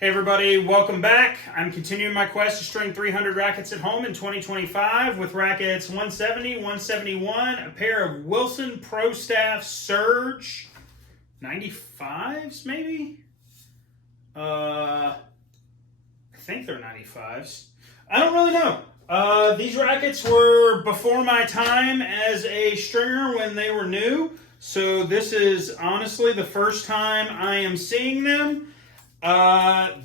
Hey everybody, welcome back. I'm continuing my quest to string 300 rackets at home in 2025 with rackets 170, 171, a pair of Wilson ProStaff Surge 95s maybe? I think they're 95s. I don't really know. These rackets were before my time as a stringer when they were new, so this is honestly the first time I am seeing them.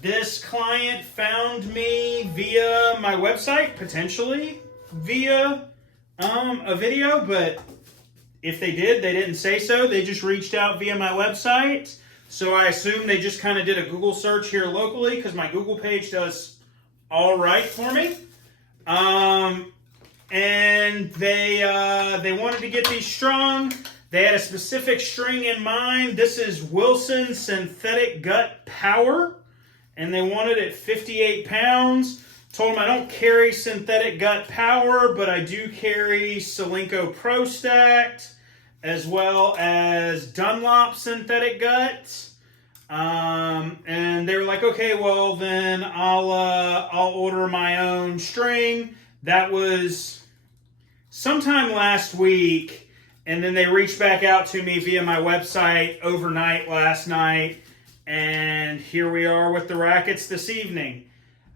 This client found me via my website, potentially via a video, but if they did, they didn't say so. They just reached out via my website. So I assume they just kind of did a Google search here locally because my Google page does all right for me. And they wanted to get these strung. They had a specific string in mind. This is Wilson Synthetic Gut Power, and they wanted it 58 pounds. Told them I don't carry Synthetic Gut Power, but I do carry Solinco ProStaff, as well as Dunlop Synthetic Gut. And they were like, okay, well then I'll order my own string. That was sometime last week. And then they reached back out to me via my website overnight last night. And here we are with the rackets this evening.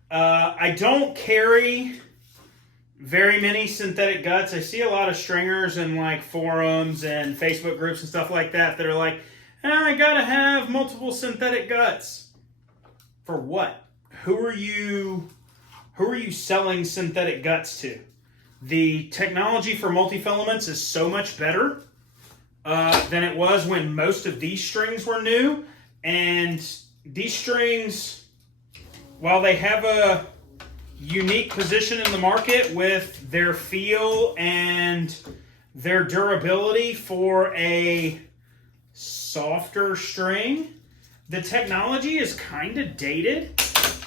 I don't carry very many synthetic guts. I see a lot of stringers in like forums and Facebook groups and stuff like that are like, I gotta have multiple synthetic guts. For what? Who are you selling synthetic guts to? The technology for multi-filaments is so much better than it was when most of these strings were new. And these strings, while they have a unique position in the market with their feel and their durability for a softer string, the technology is kind of dated.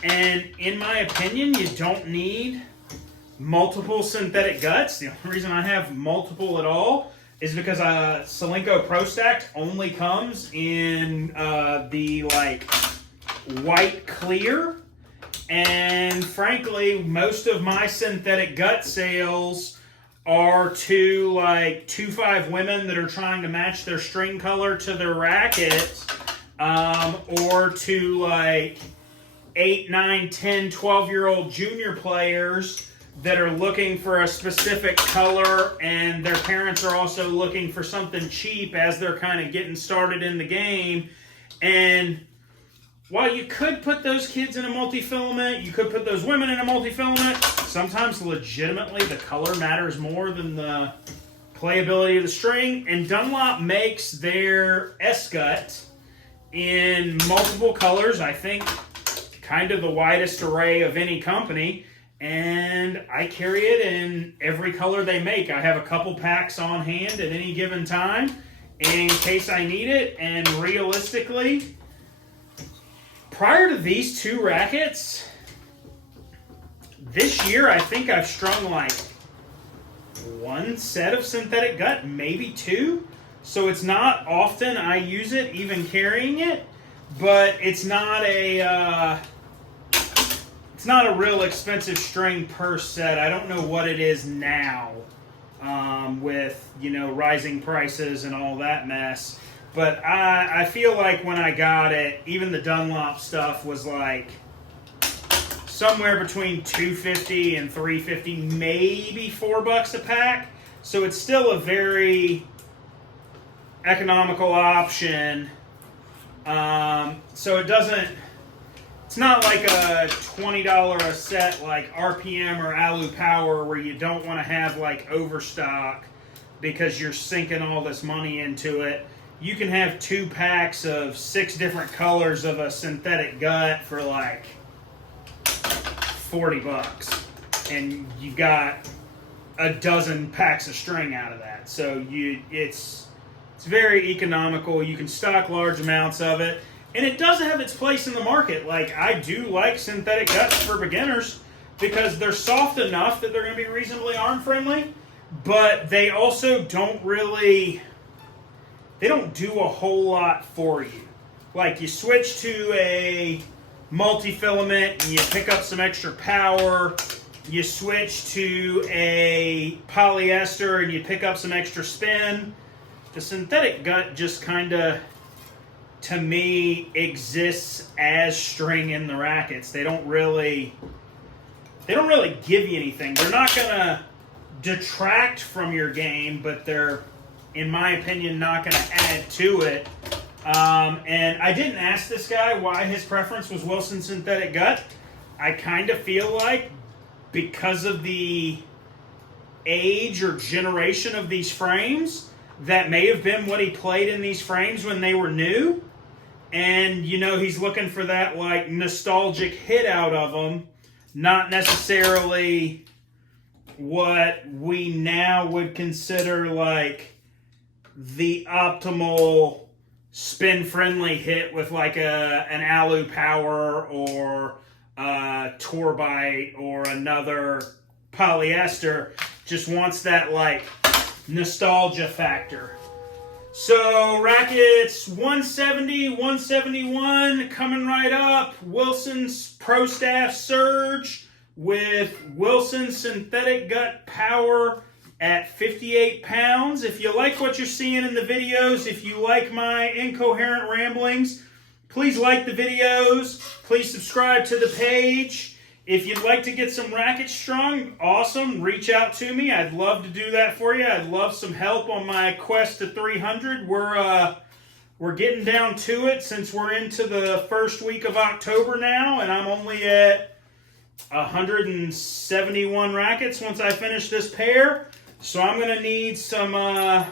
And in my opinion, you don't need multiple synthetic guts. The only reason I have multiple at all is because Solinco ProStaff only comes in the like white clear, and frankly most of my synthetic gut sales are to like 2-5 women that are trying to match their string color to their racket, or to like 8, 9, 10, 12-year-old junior players that are looking for a specific color, and their parents are also looking for something cheap as they're kind of getting started in the game. And while you could put those kids in a multi-filament, you could put those women in a multi-filament, sometimes legitimately the color matters more than the playability of the string. And Dunlop makes their S-Gut in multiple colors, I think kind of the widest array of any company. And I carry it in every color they make. I have a couple packs on hand at any given time in case I need it. And realistically, prior to these two rackets, this year I think I've strung like one set of synthetic gut, maybe two. So it's not often I use it, even carrying it, but it's not a real expensive string per set. I don't know what it is now with, rising prices and all that mess. But I feel like when I got it, even the Dunlop stuff was like somewhere between $2.50 and $3.50, maybe $4 a pack. So it's still a very economical option. So it's not like a $20 a set like RPM or Alu Power where you don't want to have like overstock because you're sinking all this money into it. You can have 2 packs of 6 different colors of a synthetic gut for like $40, and you got a dozen packs of string out of that. So it's very economical. You can stock large amounts of it. And it does have its place in the market. Like, I do like synthetic guts for beginners because they're soft enough that they're going to be reasonably arm-friendly, but they also don't do a whole lot for you. Like, you switch to a multi-filament and you pick up some extra power. You switch to a polyester and you pick up some extra spin. The synthetic gut just kind of, to me, exists as string in the rackets. They don't really give you anything. They're not gonna detract from your game, but they're, in my opinion, not gonna add to it. And I didn't ask this guy why his preference was Wilson synthetic gut. I kind of feel like because of the age or generation of these frames, that may have been what he played in these frames when they were new. And, you know, he's looking for that, like, nostalgic hit out of them, not necessarily what we now would consider, like, the optimal spin-friendly hit with, like, an Alu Power or a Torbite or another polyester. Just wants that, like, nostalgia factor. So Rackets 170, 171 coming right up. Wilson's ProStaff Surge with Wilson synthetic gut power at 58 pounds. If you like what you're seeing in the videos, if you like my incoherent ramblings, please like the videos. Please subscribe to the page. If you'd like to get some rackets strung, awesome. Reach out to me. I'd love to do that for you. I'd love some help on my quest to 300. We're getting down to it since we're into the first week of October now, and I'm only at 171 rackets once I finish this pair. So I'm going to need some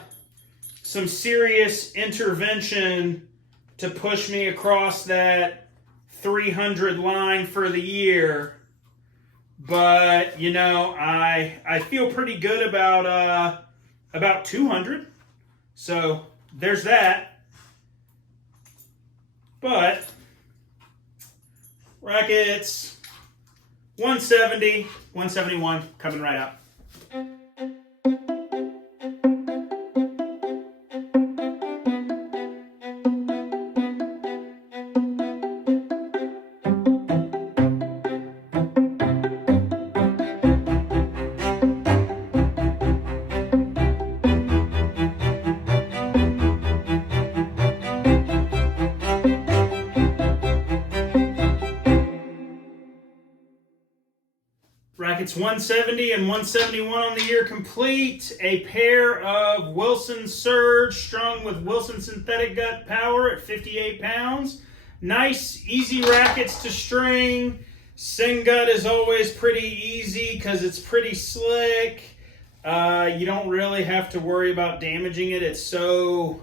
serious intervention to push me across that 300 line for the year. But, you know, I feel pretty good about 200. So there's that. But Rackets 170, 171 coming right up. Rackets 170 and 171 on the year complete. A pair of Wilson Surge strung with Wilson synthetic gut power at 58 pounds. Nice, easy rackets to string. Syn gut is always pretty easy because it's pretty slick. You don't really have to worry about damaging it. It's so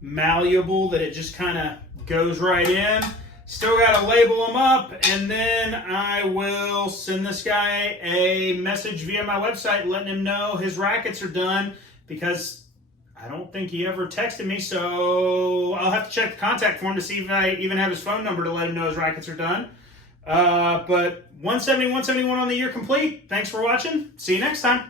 malleable that it just kind of goes right in. Still got to label them up, and then I will send this guy a message via my website letting him know his rackets are done, because I don't think he ever texted me, so I'll have to check the contact form to see if I even have his phone number to let him know his rackets are done. But 170, 171 on the year complete. Thanks for watching. See you next time.